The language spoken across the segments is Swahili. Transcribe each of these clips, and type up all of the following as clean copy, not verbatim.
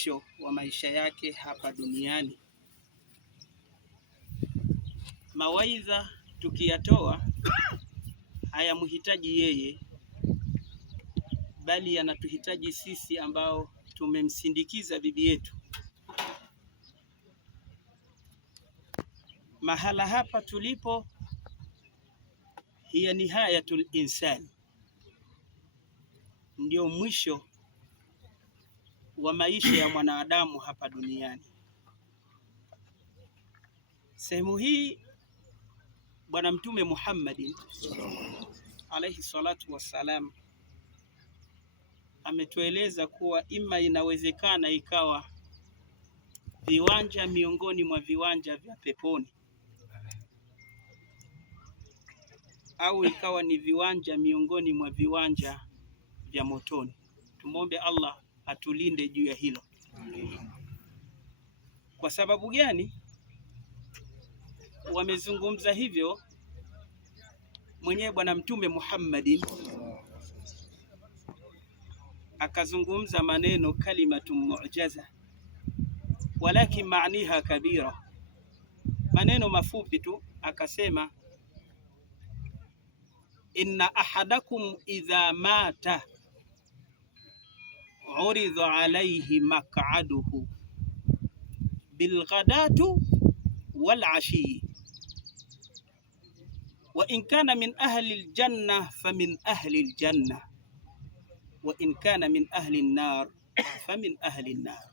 mwisho wa maisha yake hapa duniani. Mawaidha tukiyatoa hayamhitaji yeye, bali yanatuhitaji sisi ambao tumemsindikiza bibi yetu. Mahala hapa tulipo, hiya nihayatul insan, ndio mwisho wa maisha ya mwanadamu hapa duniani. Sehemu hii Bwana Mtume Muhammadin alayhi salatu wassalam ametueleza kuwa ima inawezekana ikawa viwanja miongoni mwa viwanja vya peponi, au ikawa ni viwanja miongoni mwa viwanja vya motoni. Tumwombe Allah atulinde juu ya hilo. Kwa sababu gani wamezungumza hivyo? Mwenyewe Bwana Mtume Muhammadin akazungumza maneno kalimatu mu'jaza walakin maaniha kabira, maneno mafupi tu. Akasema, inna ahadakum idha mata uridha alayhi maq'aduhu bilghadatu wal ashi wa in kana min ahli aljanna famin ahli aljanna wa in kana min ahli an-nar famin ahli an-nar.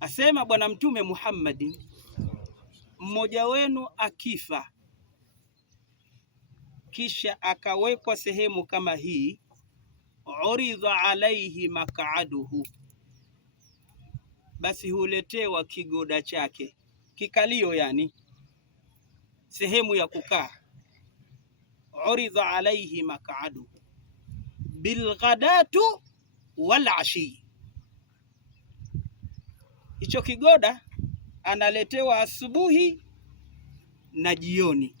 Asema Bwana Mtume Muhammadin, mmoja wenu akifa kisha akawekwa sehemu kama hii, uridha alaihi maq'aduhu, basi huletewa kigoda chake, kikalio, yani sehemu ya kukaa. Uridha alaihi maq'aduhu bilghadatu wal ashi, hicho kigoda analetewa asubuhi na jioni.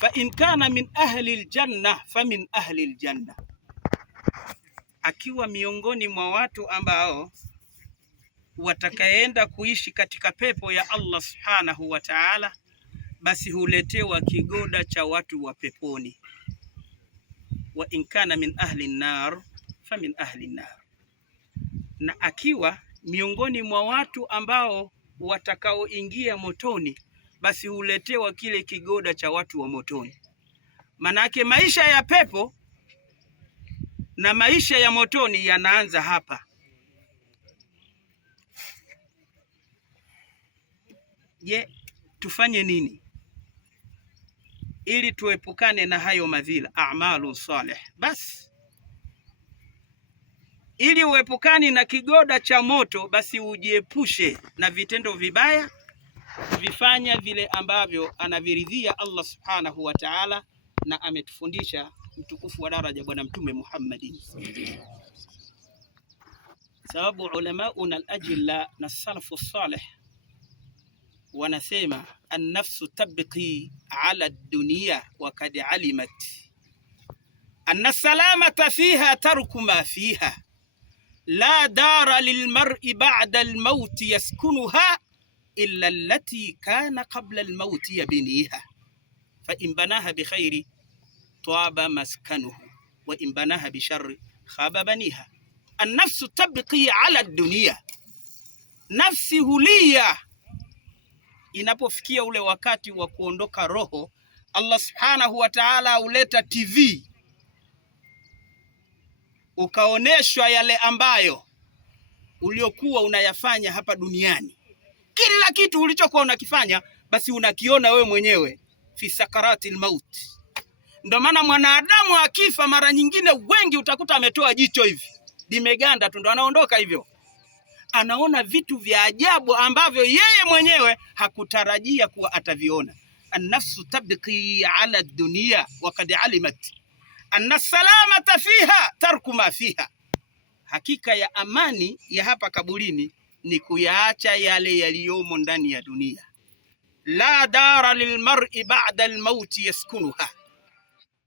Fa in kana min ahli aljanna famin ahli aljanna, akiwa miongoni mwa watu ambao watakaenda kuishi katika pepo ya Allah subhanahu wa ta'ala, basi huletewa kigoda cha watu wa peponi. Wa in kana min ahli an-nar famin ahli an-nar, na akiwa miongoni mwa watu ambao watakaoingia motoni, basi huletewa kile kigoda cha watu wa motoni. Manake maisha ya pepo na maisha ya motoni yanaanza hapa. Je, tufanye nini ili tuepukane na hayo madhila? A'malu salih. Basi ili uepukane na kigoda cha moto, basi ujiepushe na vitendo vibaya, vifanya vile ambavyo anaviridhia Allah subhanahu wa ta'ala, na ametufundisha mtukufu wa daraja Bwana Mtume Muhammadin. Sababu ulamauna al-ajilla na salafu salih wanasema, an-nafsu tabqi ala ad-dunya wa kad alimat anna salamata fiha tarku ma fiha la dara lilmar'i ba'da al-maut yaskunuha illa allati kana qabla al-maut yabniha fa in banaha bi khairi taba maskanuhu wa in banaha bi sharri khaba baniha. An-nafsu tabqi ala ad-dunya, nafsi hulia inapofikia ule wakati wa kuondoka roho. Allah subhanahu wa ta'ala huleta TV, ukaoneshwa yale ambayo uliokuwa unayafanya hapa duniani. Kila kitu ulichokuwa unakifanya basi unakiona wewe mwenyewe fi sakaratil maut. Ndio maana mwanadamu akifa, mara nyingine wengi utakuta ametoa jicho hivi limeganda tu, ndo anaondoka hivyo. Anaona vitu vya ajabu ambavyo yeye mwenyewe hakutarajia kuwa ataviona. An-nafsu tabqi ala dunya wa kad alimat anna salamata fiha tarku ma fiha, hakika ya amani ya hapa kaburini ni kuyaacha yale yaliyomo ndani ya dunia. La dara lilmar'i ba'da al-maut yaskunuha,